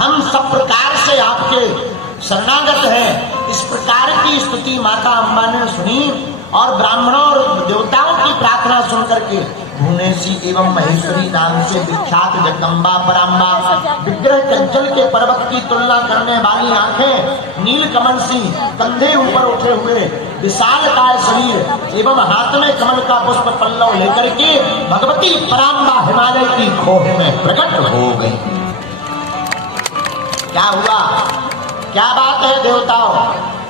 हम सब प्रकार से आपके शरणागत हैं। इस प्रकार की स्तुति माता अम्बा ने सुनी और ब्राह्मणों और देवताओं की प्रार्थना सुनकर के भुवनेश्वरी एवं महेश्वरी नाम से विख्यात जगदम्बा पराम्बा विग्रह चंचल के पर्वत की तुलना करने वाली आंखें, नील कमल सी कंधे ऊपर उठे हुए विशाल काय शरीर एवं हाथ में कमल का पुष्प पल्लव लेकर के भगवती पराम्बा हिमालय की खोह में प्रकट हो गई। क्या हुआ? क्या बात है देवताओं,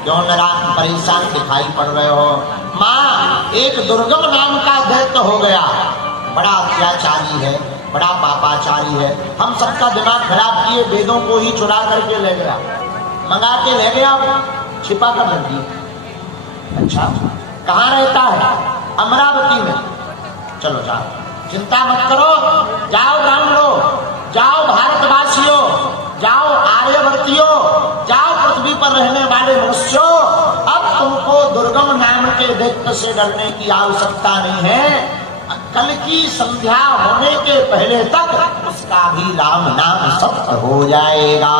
क्यों नाराज परेशान दिखाई पड़ रहे हो? माँ, एक दुर्गम नाम का दैत्य हो गया, बड़ा अत्याचारी है, बड़ा पापाचारी है, हम सबका दिमाग खराब किए, वेदों को ही चुरा करके ले गया, मंगा के ले गया, छिपा कर रख दिया। अच्छा, कहाँ रहता है? अमरावती में। चलो जाओ, चिंता मत करो, जाओ ब्राह्मणों, जाओ भारतवासियों, जाओ आर्यवर्तियों, जाओ पृथ्वी पर रहने वाले मनुष्यों, अब तुमको दुर्गम नाम के दैत्य से डरने की आवश्यकता नहीं है। कल की संध्या होने के पहले तक उसका भी राम नाम सत्य हो जाएगा।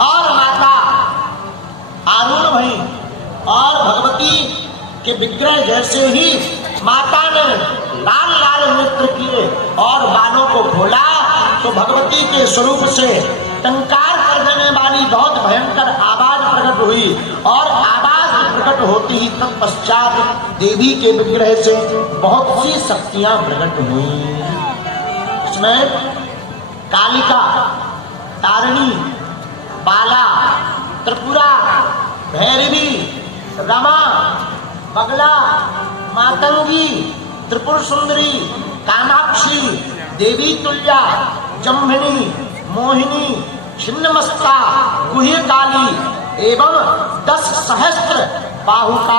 और माता आरुण भई और भगवती के विग्रह जैसे ही माता ने लाल लाल नेत्र किए और बालों को खोला तो भगवती के स्वरूप से टंकार कर देने वाली बहुत भयंकर आवाज प्रकट हुई और आवाज प्रकट होती ही तत्पश्चात देवी के विग्रह से बहुत सी शक्तियां प्रकट हुई। इसमें कालिका, तारिणी, बाला, त्रिपुरा, भैरवी, रमा, बगला, मातंगी, त्रिपुर सुंदरी, कामाक्षी, देवी तुल्या, जम्भिनी, मोहिनी, छिन्नमस्ता, गुह्य काली एवं 10 सहस्त्र बाहुका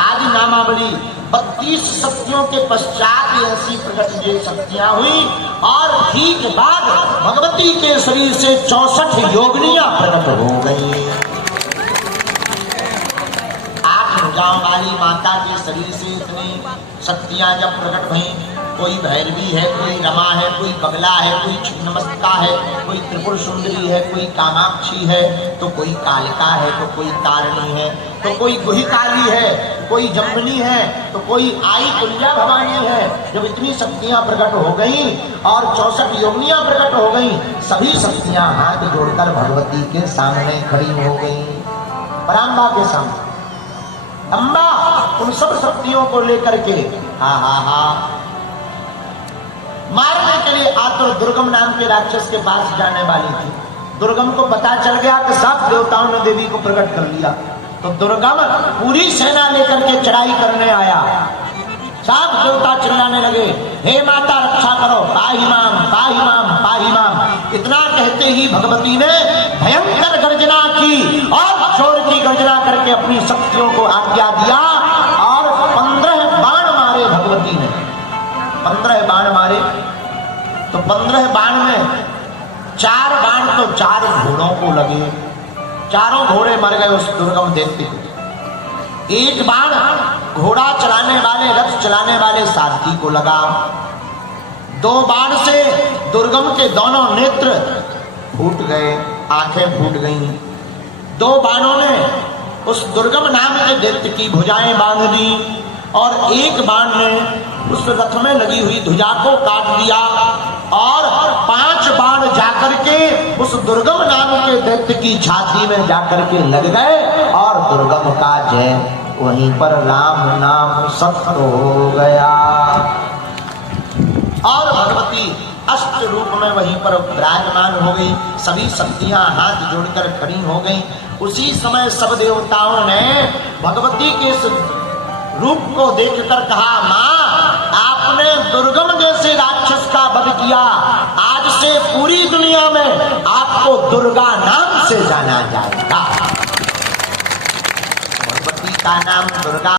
आदि नामावली 32 शक्तियों के पश्चात ऐसी प्रकट ये शक्तियां हुई और ठीक बाद भगवती के शरीर से 64 योगिनियां प्रकट हो गई। 8 भुजाओं वाली माता के शरीर से इतनी शक्तियां जब प्रकट हुई, कोई भैरवी है, कोई रमा है, कोई बगला है, कोई छिन्नमस्ता है, कोई त्रिपुर सुंदरी है, कोई कामाक्षी है, तो कोई कालिका है, तो कोई तारिणी है, तो कोई गुह्य काली है, कोई जम्बिनी है, तो कोई आई तुल्या भवानी है। जब इतनी शक्तियां प्रकट हो गई और 64 योगिनियां प्रकट हो गई, सभी शक्तियां हाथ जोड़कर भगवती के सामने खड़ी हो गई, पराम्बा के सामने। अम्बा, उन सब शक्तियों को लेकर के हा मारने के लिए आतुर दुर्गम नाम के राक्षस के पास जाने वाली थी। दुर्गम को पता चल गया कि सब देवताओं ने देवी को प्रकट कर लिया, तो दुर्गम पूरी सेना लेकर के चढ़ाई करने आया। सब देवता चिल्लाने लगे, हे माता रक्षा करो, पाहि माम, पाहि माम, पाहि माम। इतना कहते ही भगवती ने भयंकर गर्जना की और जोर की गर्जना करके अपनी शक्तियों को आज्ञा दिया और 15 बाण मारे भगवती ने। 15 बाण मारे तो 15 बाण में 4 बाण तो 4 घोड़ों को लगे, चारों घोड़े मर गए उस दुर्गम दैत्य को। 1 बाण घोड़ा चलाने वाले, रथ चलाने वाले सारथी को लगा। 2 बाण से दुर्गम के दोनों नेत्र फूट गए, आंखें फूट गईं। 2 बाणों ने उस दुर्गम नाम के दैत्य की भुजाएं बांध दी और 1 बाण ने उस रथ में लगी हुई ध्वजा को काट दिया और 5 बाण जाकर के उस दुर्गम नाम के दैत्य की छाती में जाकर के लग गए और दुर्गम का जय वहीं पर राम नाम सत्य हो गया। और भगवती अष्ट रूप में वहीं पर विराजमान हो गई, सभी शक्तियां हाथ जोड़कर खड़ी हो गई। उसी समय सब देवताओं ने भगवती के रूप को देखकर कहा, माँ, आपने दुर्गम जैसे राक्षस का वध किया, आज से पूरी दुनिया में आपको दुर्गा नाम से जाना जाएगा। भगवती का नाम दुर्गा।